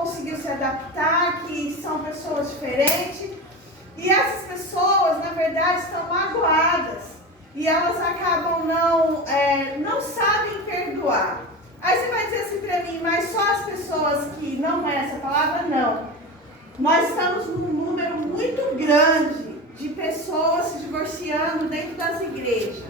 conseguiu se adaptar, que são pessoas diferentes. E essas pessoas, na verdade, estão magoadas. E elas acabam não sabem perdoar. Aí você vai dizer assim para mim, mas só as pessoas que não é essa palavra, não. Nós estamos num número muito grande de pessoas se divorciando dentro das igrejas.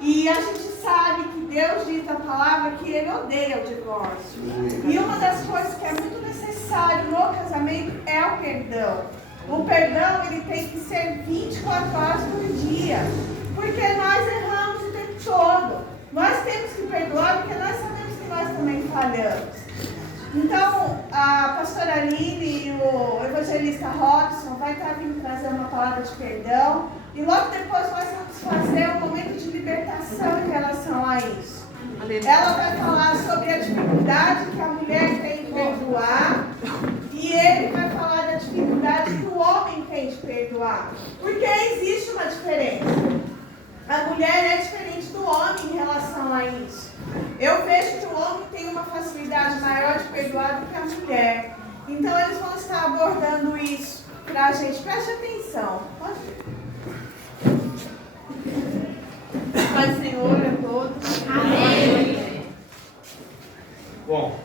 E a gente sabe que Deus diz a palavra que Ele odeia o divórcio. E uma das coisas que é muito necessário no casamento é o perdão. O perdão, ele tem que ser 24 horas por dia. Porque nós erramos o tempo todo. Nós temos que perdoar porque nós sabemos que nós também falhamos. Então, a pastora Aline e o evangelista Robson vai estar vindo trazer uma palavra de perdão. E logo depois nós vamos fazer um momento de libertação em relação a isso. Ela vai falar sobre a dificuldade que a mulher tem de perdoar. E ele vai falar da dificuldade que o homem tem de perdoar. Porque existe uma diferença. A mulher é diferente do homem em relação a isso. Eu vejo que o homem tem uma facilidade maior de perdoar do que a mulher. Então eles vão estar abordando isso para a gente. Preste atenção. Pode ir. Pai do Senhor a todos. Amém. Bom.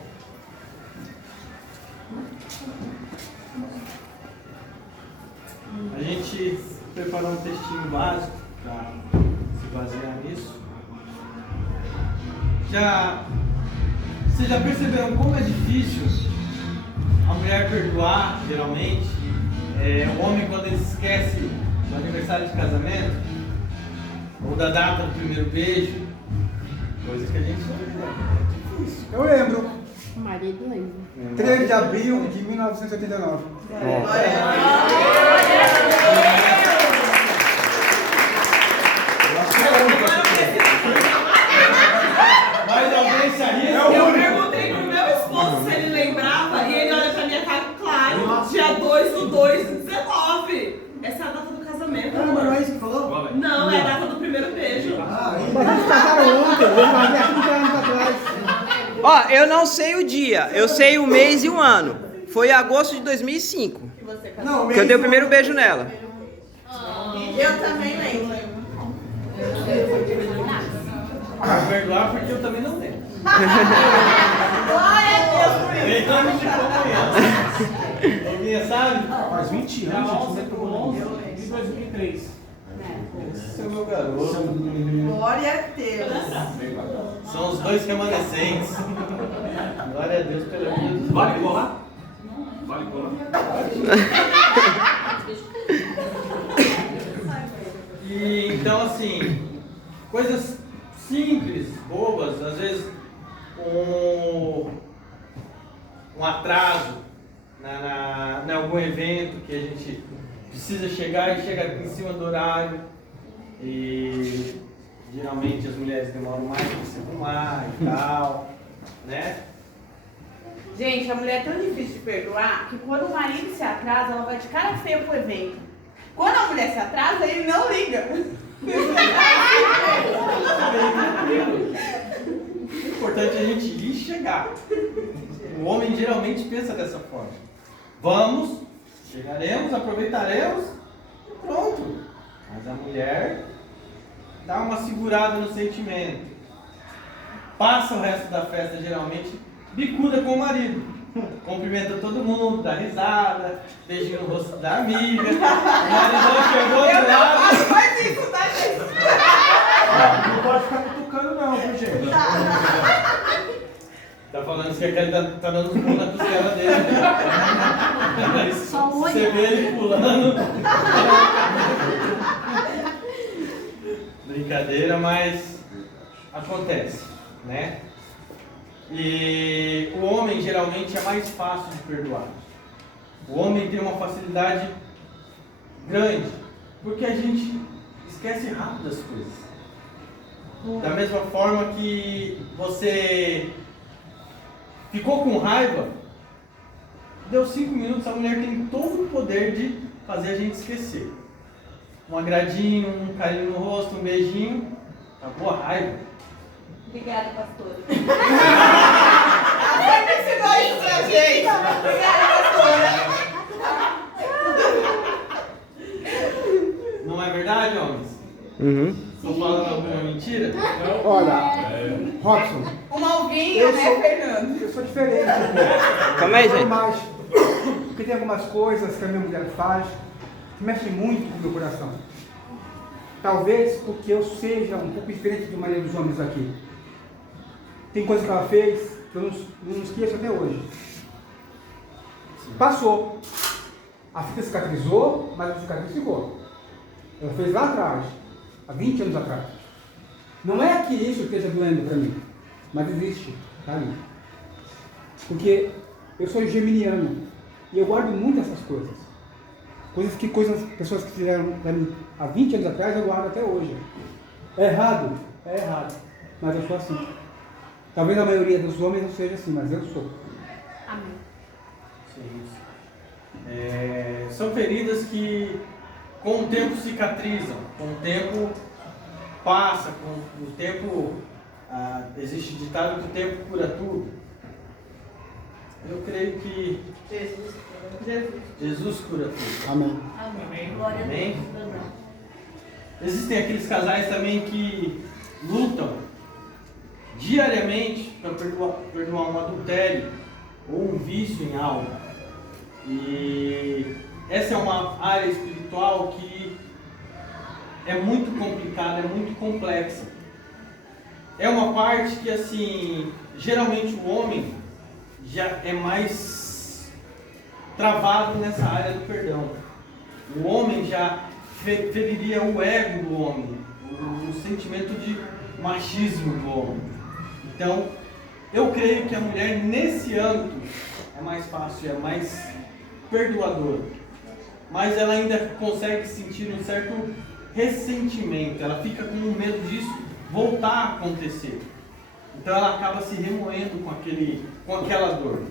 A gente preparou um textinho básico para se basear nisso. Vocês já perceberam como é difícil a mulher perdoar, geralmente? O homem, quando ele se esquece do aniversário de casamento, ou da data do primeiro beijo, coisa que a gente não lembra. Eu lembro. O marido lembra. 3 de abril de 1989. Mas alguém se arrisca? Eu perguntei pro meu esposo se ele lembrava e ele olha pra minha cara, claro, dia 2/2/19. Essa é a data do casamento. Não é isso que falou? Não, é a data do primeiro beijo. Mas eles casaram ontem, eu fazia 30 anos atrás. Ó, eu não sei o dia, eu sei o mês e o ano. Foi em agosto de 2005 Não, que eu dei o primeiro beijo nela. Eu também lembro. Vou perdoar porque eu também não lembro. Glória a Deus por isso. Nem anos de comunhão. Alguém sabe? Faz 20 anos, a gente sempre falou. De 2003. Esse é o meu garoto. Glória a Deus. São os dois remanescentes. Glória a Deus pela vida dos Vale colar? Vale colar? E então, assim, coisas simples, bobas, às vezes um atraso em algum evento que a gente precisa chegar e chega em cima do horário. E geralmente as mulheres demoram mais para se arrumar e tal, né? Gente, a mulher é tão difícil de perdoar que quando o marido se atrasa, ela vai de cara feia pro evento. Quando a mulher se atrasa, ele não liga. O importante é a gente ir e chegar. O homem geralmente pensa dessa forma. Vamos, chegaremos, aproveitaremos e pronto. Mas a mulher dá uma segurada no sentimento. Passa o resto da festa geralmente bicuda com o marido. Cumprimenta todo mundo, dá risada, beijinho no rosto da amiga. O maridão chegou do lado. Faz isso, tá, gente? Não pode ficar cutucando não, viu, gente? Tá falando isso que ele tá dando um pulo na costela dele. Mas você vê ele pulando. Brincadeira, mas acontece, né? E o homem geralmente é mais fácil de perdoar. O homem tem uma facilidade grande, porque a gente esquece rápido as coisas. Da mesma forma que você ficou com raiva, deu 5 minutos, a mulher tem todo o poder de fazer a gente esquecer. Um agradinho, um carinho no rosto, um beijinho, acabou a raiva. Obrigada, pastora. Sempre ensinou isso pra gente. mentira? Olha, Robson, Uma ovinha, Eu né, sou- Fernando? eu sou diferente. Calma aí, gente. Mas, porque tem algumas coisas que a minha mulher faz que mexem muito com o meu coração. Talvez porque eu seja um pouco diferente de maioria dos homens aqui. Tem coisa que ela fez que eu não esqueço até hoje. Passou. A fita cicatrizou, mas a cicatriz ficou. Ela fez lá atrás, há 20 anos atrás. Não é que isso esteja doendo para mim, mas existe, tá ali. Porque eu sou geminiano e eu guardo muito essas coisas. Pessoas que fizeram para mim há 20 anos atrás, eu guardo até hoje. É errado? É errado. Mas eu sou assim. Talvez a maioria dos homens não seja assim, mas eu sou. Amém. Sim. São feridas que com o tempo cicatrizam, com o tempo passa, com o tempo existe ditado que o tempo cura tudo. Eu creio que Jesus cura tudo. Amém. Amém. Glória a Amém. Deus. Existem aqueles casais também que lutam diariamente para perdoar um adultério ou um vício em algo. E essa é uma área espiritual que é muito complicada, é muito complexa. É uma parte que, assim, geralmente o homem já é mais travado nessa área do perdão. O homem já feriria o ego do homem, o sentimento de machismo do homem. Então, eu creio que a mulher nesse âmbito é mais fácil, é mais perdoadora. Mas ela ainda consegue sentir um certo ressentimento, ela fica com medo disso voltar a acontecer. Então ela acaba se remoendo com aquela dor.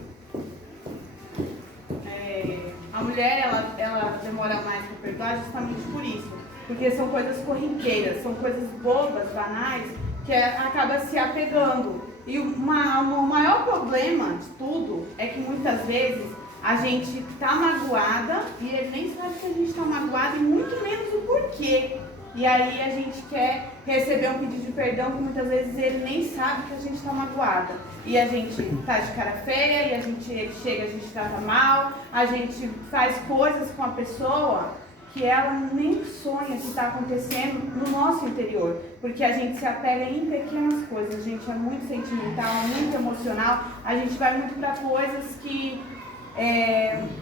A mulher, ela demora mais para perdoar justamente por isso. Porque são coisas corriqueiras, são coisas bobas, banais, que acaba se apegando. E o maior problema de tudo é que muitas vezes a gente está magoada e ele nem sabe que a gente está magoada e muito menos o porquê. E aí a gente quer receber um pedido de perdão que muitas vezes ele nem sabe que a gente está magoada. E a gente tá de cara feia, e ele chega, a gente trata mal, a gente faz coisas com a pessoa que ela nem sonha que está acontecendo no nosso interior. Porque a gente se apega em pequenas coisas, a gente é muito sentimental, muito emocional, a gente vai muito para coisas que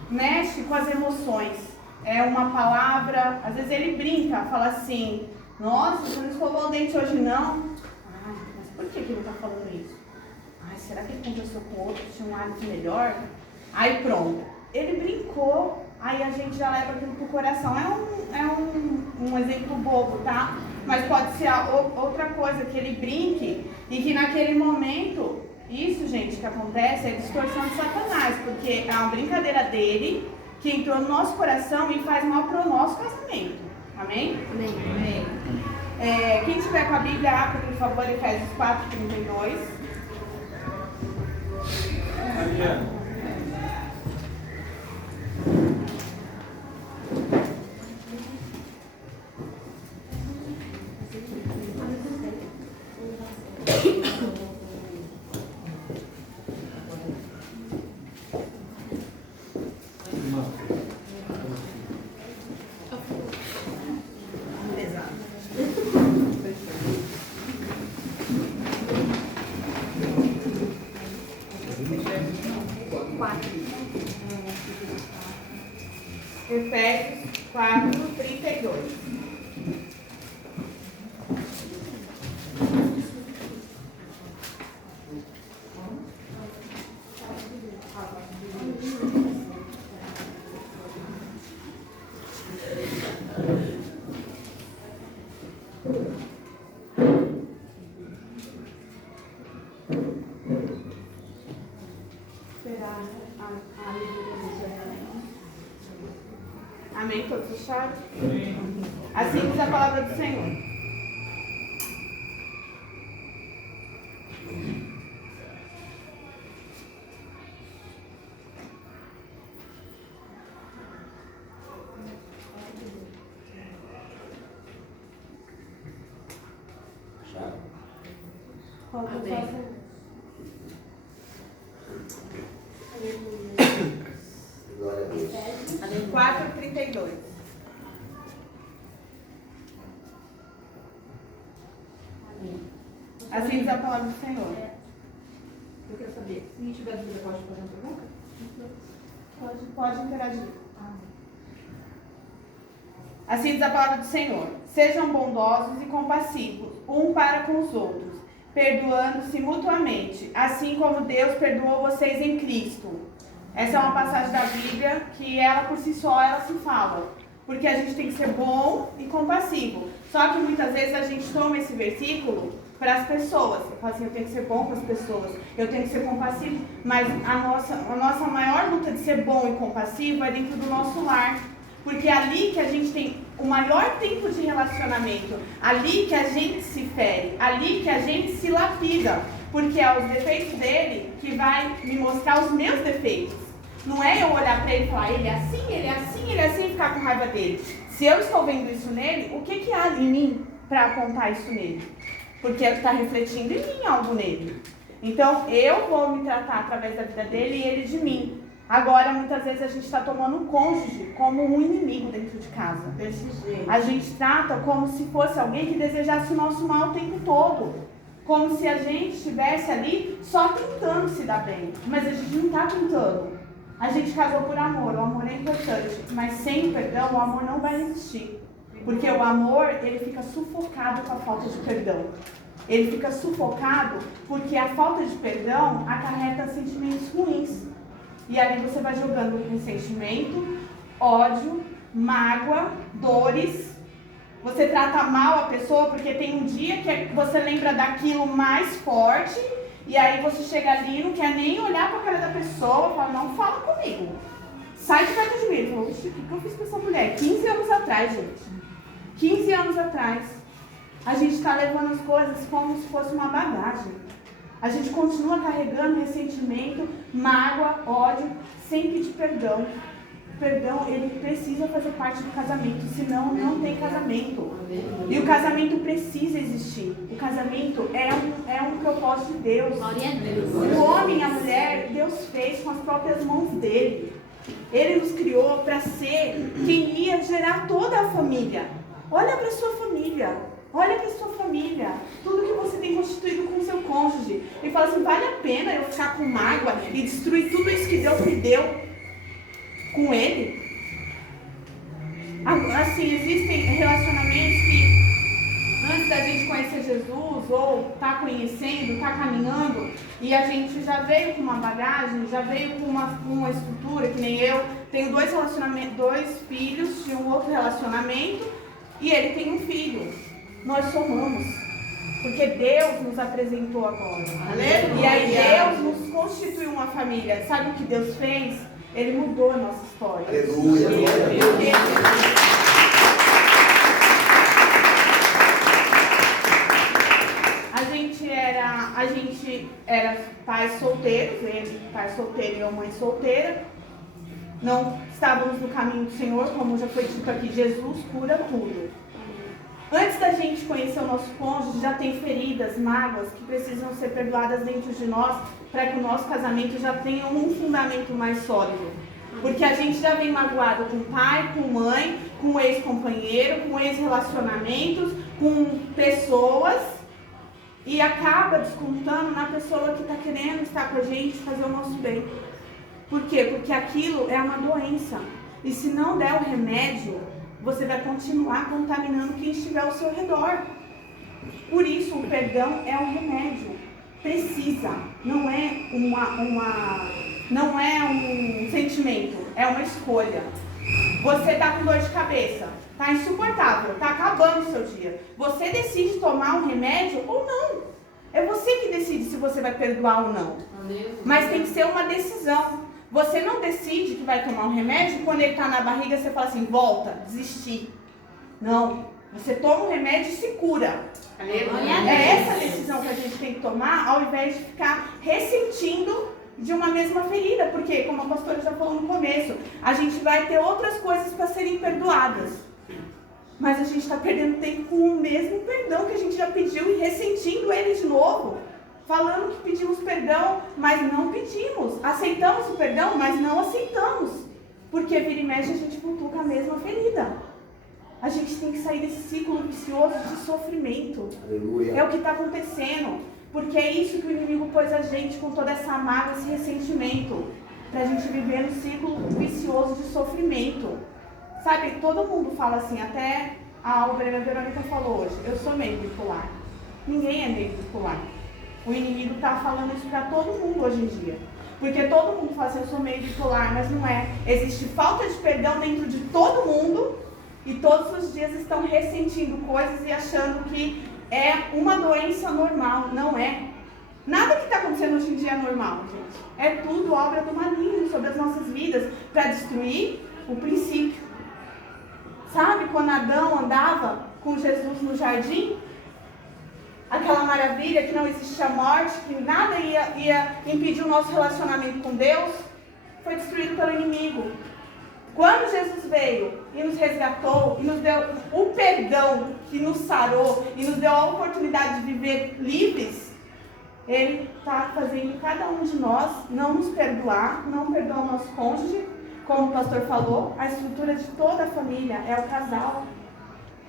mexe com as emoções. É uma palavra, às vezes ele brinca, fala assim, nossa, você não escovou o dente hoje não? Ai, mas por que ele está falando isso? Ai, será que ele conversou com outro que tinha um hálito melhor? Aí pronto, ele brincou, aí a gente já leva aquilo pro coração. É um exemplo bobo, tá? Mas pode ser outra coisa, que ele brinque e que naquele momento, isso, gente, que acontece é distorção de Satanás, porque é uma brincadeira dele que entrou no nosso coração e faz mal para o nosso casamento. Amém? Amém. Quem tiver com a Bíblia, abra, por favor, Efésios 4:32. Adriana. Efésios 4:32. Será a leitura do Senhor? Amém? Todos fecharam? Assim diz a palavra do Senhor. Já? Falta só Amém. Glória a Deus. 4:32. Assim diz a palavra do Senhor. Eu quero saber, se tiver dúvida, pode fazer uma pergunta? Pode interagir. Assim diz a palavra do Senhor. Sejam bondosos e compassivos, um para com os outros, perdoando-se mutuamente, assim como Deus perdoou vocês em Cristo. Essa é uma passagem da Bíblia que ela por si só ela se fala. Porque a gente tem que ser bom e compassivo. Só que muitas vezes a gente toma esse versículo para as pessoas. Eu falo assim, eu tenho que ser bom com as pessoas, eu tenho que ser compassivo. Mas a nossa maior luta de ser bom e compassivo é dentro do nosso lar. Porque é ali que a gente tem o maior tempo de relacionamento. Ali que a gente se fere, ali que a gente se lapida. Porque é os defeitos dele que vai me mostrar os meus defeitos. Não é eu olhar para ele e falar, ele é assim, ele é assim, ele é assim, e ficar com raiva dele. Se eu estou vendo isso nele, o que há em mim para apontar isso nele? Porque está refletindo em mim algo nele. Então, eu vou me tratar através da vida dele e ele de mim. Agora, muitas vezes, a gente está tomando o cônjuge como um inimigo dentro de casa. Desse jeito. A gente trata como se fosse alguém que desejasse o nosso mal o tempo todo. Como se a gente estivesse ali só tentando se dar bem. Mas a gente não está tentando. A gente casou por amor, o amor é importante. Mas sem perdão, o amor não vai existir. Porque o amor, ele fica sufocado com a falta de perdão. Ele fica sufocado porque a falta de perdão acarreta sentimentos ruins. E ali você vai jogando ressentimento, ódio, mágoa, dores. Você trata mal a pessoa porque tem um dia que você lembra daquilo mais forte. E aí você chega ali e não quer nem olhar para a cara da pessoa, fala, não fala comigo. Sai de perto de mim. Ele falou, o que eu fiz com essa mulher? 15 anos atrás, gente. 15 anos atrás. A gente está levando as coisas como se fosse uma bagagem. A gente continua carregando ressentimento, mágoa, ódio, sem pedir perdão. O perdão, ele precisa fazer parte do casamento, senão não tem casamento. E o casamento precisa existir. O casamento é um propósito de Deus. O homem e a mulher, Deus fez com as próprias mãos dele. Ele nos criou para ser quem ia gerar toda a família. Olha para a sua família. Olha para a sua família. Tudo que você tem constituído com o seu cônjuge. E fala assim, vale a pena eu ficar com mágoa e destruir tudo isso que Deus me deu com ele? Assim, existem relacionamentos que antes da gente conhecer Jesus, ou tá conhecendo, tá caminhando, e a gente já veio com uma bagagem, já veio com uma estrutura, que nem eu, tenho dois filhos de um outro relacionamento, e ele tem um filho. Nós somamos, porque Deus nos apresentou agora. Aleluia. E aí Deus nos constituiu uma família. Sabe o que Deus fez? Ele mudou a nossa história. Aleluia. A gente era pais solteiros, ele pai solteiro e eu mãe solteira. Não estávamos no caminho do Senhor, como já foi dito aqui, Jesus cura tudo. Antes da gente conhecer o nosso cônjuge, já tem feridas, mágoas que precisam ser perdoadas dentro de nós para que o nosso casamento já tenha um fundamento mais sólido. Porque a gente já vem magoado com pai, com mãe, com ex-companheiro, com ex-relacionamentos, com pessoas e acaba descontando na pessoa que está querendo estar com a gente, fazer o nosso bem. Por quê? Porque aquilo é uma doença. E se não der o remédio, você vai continuar contaminando quem estiver ao seu redor. Por isso, o perdão é um remédio. Precisa. Não é um sentimento, é uma escolha. Você está com dor de cabeça, está insuportável, está acabando o seu dia. Você decide tomar um remédio ou não. É você que decide se você vai perdoar ou não. Mas tem que ser uma decisão. Você não decide que vai tomar um remédio e quando ele está na barriga você fala assim, volta, desistir. Não. Você toma um remédio e se cura. É essa decisão que a gente tem que tomar ao invés de ficar ressentindo de uma mesma ferida. Porque, como a pastora já falou no começo, a gente vai ter outras coisas para serem perdoadas. Mas a gente está perdendo tempo com o mesmo perdão que a gente já pediu e ressentindo ele de novo. falando que pedimos perdão, mas não pedimos. Aceitamos o perdão, mas não aceitamos. Porque vira e mexe a gente cutuca a mesma ferida. A gente tem que sair desse ciclo vicioso de sofrimento. Aleluia. É o que está acontecendo. Porque é isso que o inimigo pôs a gente com toda essa mágoa, esse ressentimento. Pra gente viver no ciclo vicioso de sofrimento. Sabe, todo mundo fala assim, até a obreira Verônica falou hoje, eu sou meio bipolar. Ninguém é meio bipolar. O inimigo está falando isso para todo mundo hoje em dia. Porque todo mundo fala assim, eu sou meio bipolar, mas não é. Existe falta de perdão dentro de todo mundo e todos os dias estão ressentindo coisas e achando que é uma doença normal. Não é. Nada que está acontecendo hoje em dia é normal, gente. É tudo obra do maligno sobre as nossas vidas para destruir o princípio. Sabe quando Adão andava com Jesus no jardim? Aquela maravilha que não existia morte, que nada ia impedir o nosso relacionamento com Deus, foi destruído pelo inimigo. Quando Jesus veio e nos resgatou, e nos deu o perdão, que nos sarou, e nos deu a oportunidade de viver livres, Ele está fazendo cada um de nós não nos perdoar, não perdoar o nosso cônjuge. Como o pastor falou, a estrutura de toda a família é o casal.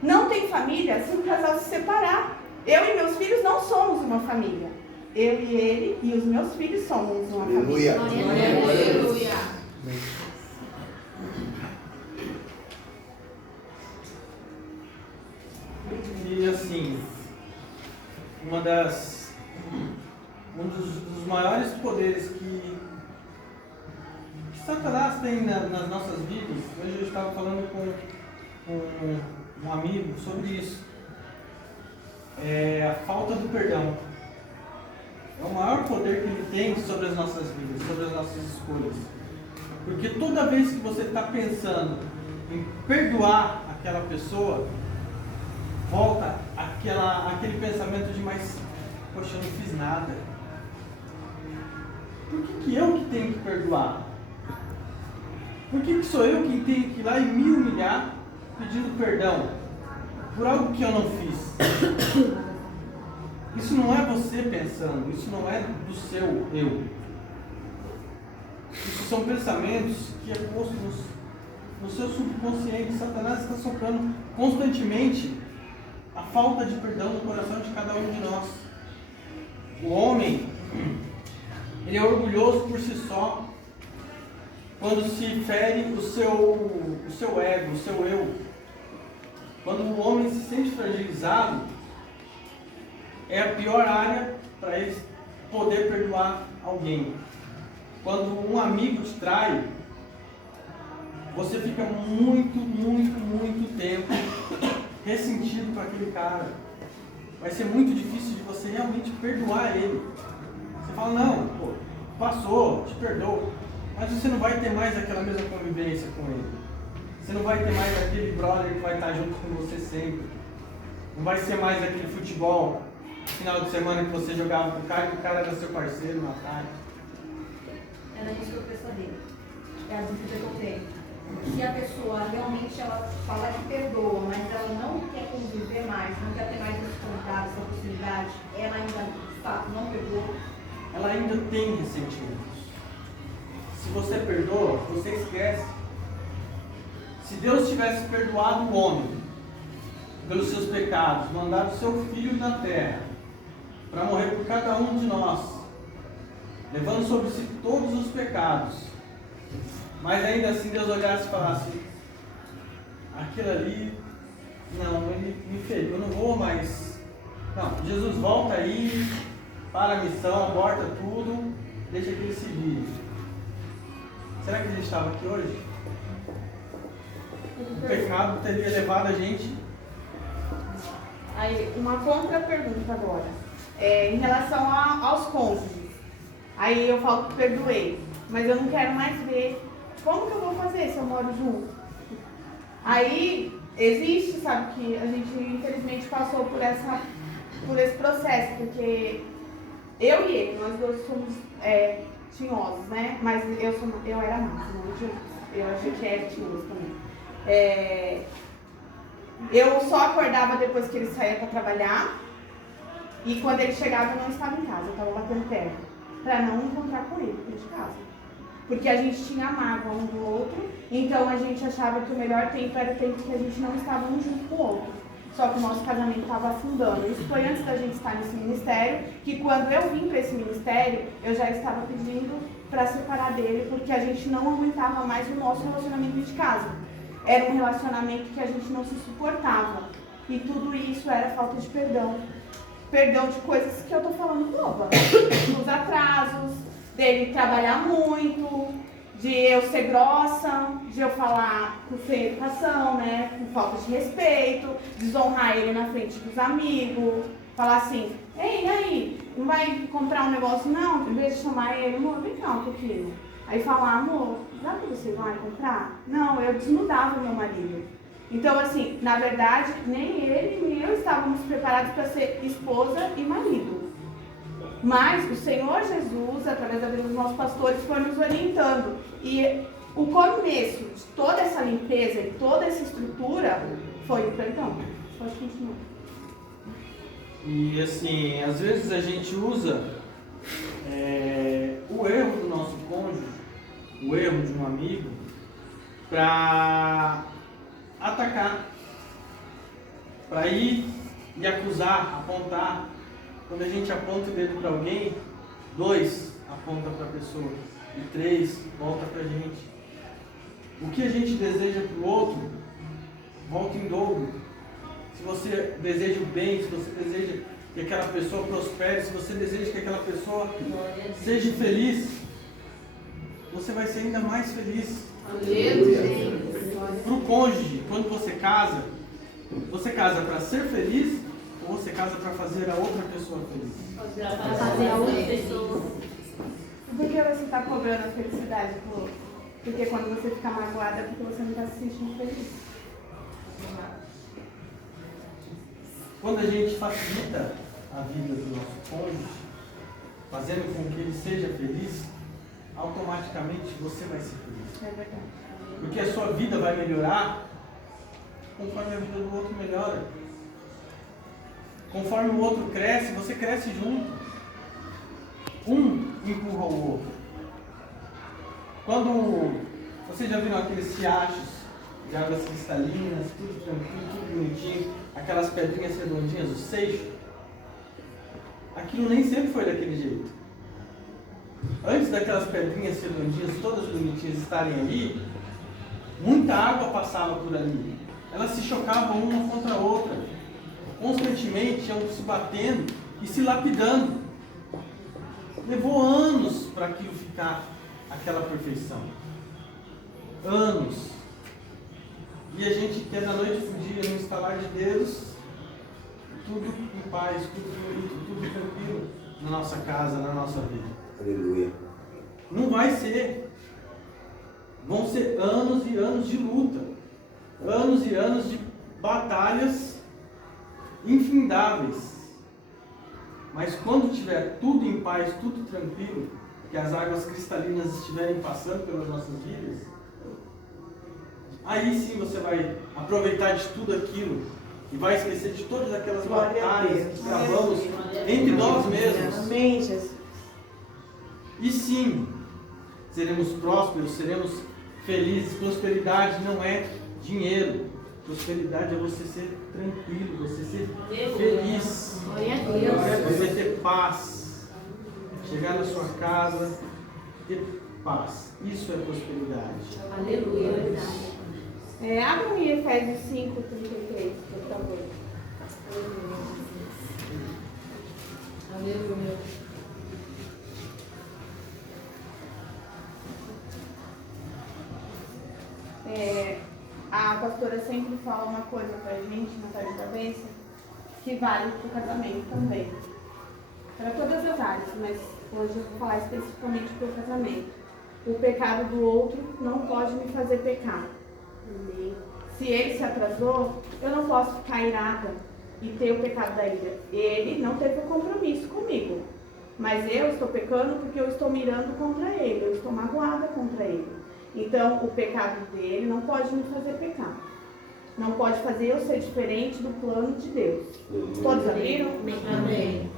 Não tem família se o casal se separar. Eu e meus filhos não somos uma família. Eu e ele e os meus filhos somos uma família. Aleluia. E assim, um dos maiores poderes que Satanás tem nas nossas vidas. Hoje eu estava falando com um amigo sobre isso. É a falta do perdão. É o maior poder que ele tem sobre as nossas vidas, sobre as nossas escolhas. Porque toda vez que você está pensando em perdoar aquela pessoa, volta aquele pensamento de, mas, poxa, eu não fiz nada. Por que eu que tenho que perdoar? Por que sou eu quem tenho que ir lá e me humilhar pedindo perdão por algo que eu não fiz? Isso não é você pensando, isso não é do seu eu. Isso são pensamentos que é posto no seu subconsciente. Satanás está soprando constantemente a falta de perdão no coração de cada um de nós. O homem, ele é orgulhoso por si só quando se fere o seu ego, o seu eu. Quando o homem se sente fragilizado, é a pior área para ele poder perdoar alguém. Quando um amigo te trai, você fica muito tempo ressentido com aquele cara. Vai ser muito difícil de você realmente perdoar ele. Você fala, não, pô, passou, te perdoo. Mas você não vai ter mais aquela mesma convivência com ele. Você não vai ter mais aquele brother que vai estar junto com você sempre. Não vai ser mais aquele futebol final de semana que você jogava com o cara e o cara era seu parceiro na tarde. Era isso que eu queria saber. É a dúvida que eu tenho. Se a pessoa realmente ela fala que perdoa, mas ela não quer conviver mais, não quer ter mais esse contato, essa possibilidade, ela ainda, de fato, não perdoa. Ela ainda tem ressentimentos. Se você perdoa, você esquece. Se Deus tivesse perdoado o homem pelos seus pecados, mandado o seu Filho na terra para morrer por cada um de nós, levando sobre si todos os pecados, mas ainda assim Deus olhasse e falasse, aquilo ali, não, ele me feriu, eu não vou mais. Não, Jesus volta aí, para a missão, aborta tudo, deixa que ele se vire. Será que a gente estava aqui hoje? O pecado teria levado a gente. Aí, uma contra-pergunta agora. Em relação aos cônjuges. Aí eu falo que perdoei, mas eu não quero mais ver. Como que eu vou fazer se eu moro junto? Aí existe, sabe, que a gente infelizmente passou por esse processo, porque eu e ele, nós dois somos tinhosos, né? Mas eu era massa, não tinha. Eu achei que era tinhoso também. Eu só acordava depois que ele saía para trabalhar. E quando ele chegava, eu não estava em casa, eu estava batendo terra, para não encontrar com ele dentro de casa. Porque a gente tinha mágoa um do outro, então a gente achava que o melhor tempo era o tempo que a gente não estava um junto com o outro. Só que o nosso casamento estava afundando. Isso foi antes da gente estar nesse ministério, que quando eu vim para esse ministério, eu já estava pedindo para separar dele, porque a gente não aguentava mais o nosso relacionamento de casa. Era um relacionamento que a gente não se suportava. E tudo isso era falta de perdão. Perdão de coisas que eu tô falando boba. Os atrasos, dele trabalhar muito, de eu ser grossa, de eu falar sem educação, né? Com falta de respeito, desonrar ele na frente dos amigos, falar assim, ei, e aí, não vai comprar um negócio não? Em vez de chamar ele, amor, vem cá um pouquinho. Aí falar, amor, já que você vai comprar? Não, eu desnudava meu marido. Então, assim, na verdade, nem ele nem eu estávamos preparados para ser esposa e marido. Mas o Senhor Jesus, através da vida dos nossos pastores, foi nos orientando. E o começo de toda essa limpeza e toda essa estrutura foi o perdão. Pode continuar. E assim, às vezes a gente usa o erro do nosso cônjuge, o erro de um amigo, para atacar, para ir e acusar, apontar. Quando a gente aponta o dedo para alguém, 2 aponta para a pessoa e 3 volta para a gente. O que a gente deseja para o outro, volta em dobro. Se você deseja o bem, se você deseja que aquela pessoa prospere, se você deseja que aquela pessoa seja feliz, você vai ser ainda mais feliz. Para o cônjuge, quando você casa para ser feliz ou você casa para fazer a outra pessoa feliz? Para fazer a outra pessoa. Por que você está cobrando a felicidade do outro? Porque quando você fica magoada é porque você não está se sentindo feliz. Quando a gente facilita a vida do nosso cônjuge, fazendo com que ele seja feliz, automaticamente você vai ser feliz. É verdade. Porque a sua vida vai melhorar conforme a vida do outro melhora. Conforme o outro cresce, você cresce junto. Um empurra o outro. Quando vocês já viram aqueles riachos de águas cristalinas, tudo tranquilo, tudo bonitinho, aquelas pedrinhas redondinhas, o seixo, aquilo nem sempre foi daquele jeito. Antes daquelas pedrinhas redondinhas, todas bonitinhas estarem ali, muita água passava por ali. Elas se chocavam uma contra a outra. Constantemente iam se batendo e se lapidando. Levou anos para aquilo ficar aquela perfeição. Anos. E a gente quer da noite para o dia, no estalar de dedos, tudo em paz, tudo bonito, tudo tranquilo na nossa casa, na nossa vida. Aleluia. Não vai ser. Vão ser anos e anos de luta. Anos e anos de batalhas infindáveis. Mas quando tiver tudo em paz, tudo tranquilo, que as águas cristalinas estiverem passando pelas nossas vidas, aí sim você vai aproveitar de tudo aquilo e vai esquecer de todas aquelas batalhas que travamos entre nós mesmos. Amém, Jesus. E sim, seremos prósperos, seremos felizes. Prosperidade não é dinheiro. Prosperidade é você ser tranquilo, você ser feliz. Você ter paz. Chegar na sua casa, ter paz. Isso é prosperidade. Aleluia. Abra em Efésios 5:33, por favor. Aleluia. A pastora sempre fala uma coisa pra gente na tarde da bênção, que vale para o casamento também. Para todas as áreas, mas hoje eu vou falar especificamente para o casamento. O pecado do outro não pode me fazer pecar. Se ele se atrasou, eu não posso ficar irada e ter o pecado da ira. Ele não teve um compromisso comigo, mas eu estou pecando porque eu estou mirando contra ele, eu estou magoada contra ele. Então, o pecado dele não pode me fazer pecar. não pode fazer eu ser diferente do plano de Deus. Todos abriram? Amém.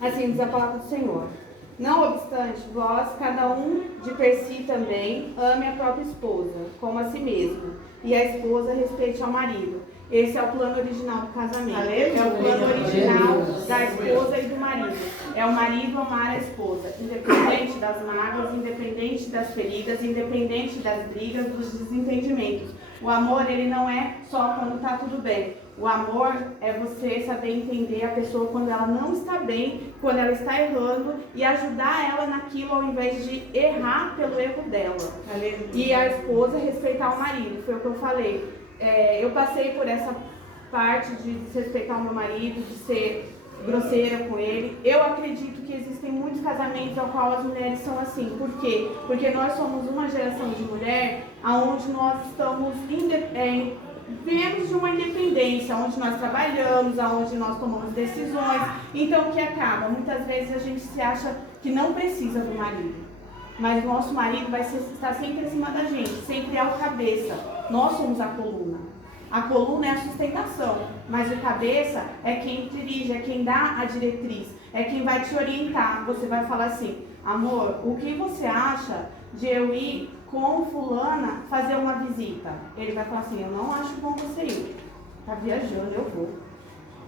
Assim diz a palavra do Senhor. Não obstante, vós, cada um de per si também, ame a própria esposa, como a si mesmo, e a esposa respeite ao marido. Esse é o plano original do casamento. Aleluia. É o plano original da esposa e do marido. É o marido amar a esposa, independente das mágoas, independente das feridas, independente das brigas, dos desentendimentos. O amor, ele não é só quando está tudo bem. O amor é você saber entender a pessoa quando ela não está bem, quando ela está errando, e ajudar ela naquilo ao invés de errar pelo erro dela. E a esposa respeitar o marido, foi o que eu falei. Eu passei por essa parte de desrespeitar o meu marido, de ser grosseira com ele. Eu acredito que existem muitos casamentos ao qual as mulheres são assim. Por quê? Porque nós somos uma geração de mulher onde nós estamos viemos de uma independência, onde nós trabalhamos, onde nós tomamos decisões. Então o que acaba? Muitas vezes a gente se acha que não precisa do marido. Mas o nosso marido vai estar sempre acima da gente, sempre é o cabeça. Nós somos a coluna. A coluna é a sustentação, mas o cabeça é quem dirige, é quem dá a diretriz, é quem vai te orientar. Você vai falar assim: amor, o que você acha de eu ir com fulana fazer uma visita? Ele vai falar assim: eu não acho bom você ir. Tá viajando, eu vou.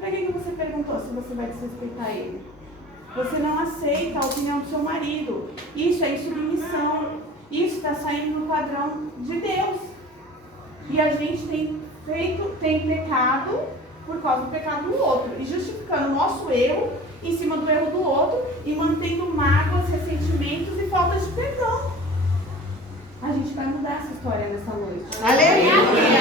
Pra que você perguntou se você vai desrespeitar ele? Você não aceita a opinião do seu marido. Isso é submissão. Isso está saindo do padrão de Deus. E a gente tem pecado por causa do pecado do outro. E justificando o nosso erro em cima do erro do outro e mantendo mágoas, ressentimentos e falta de perdão. A gente vai mudar essa história nessa noite. Aleluia!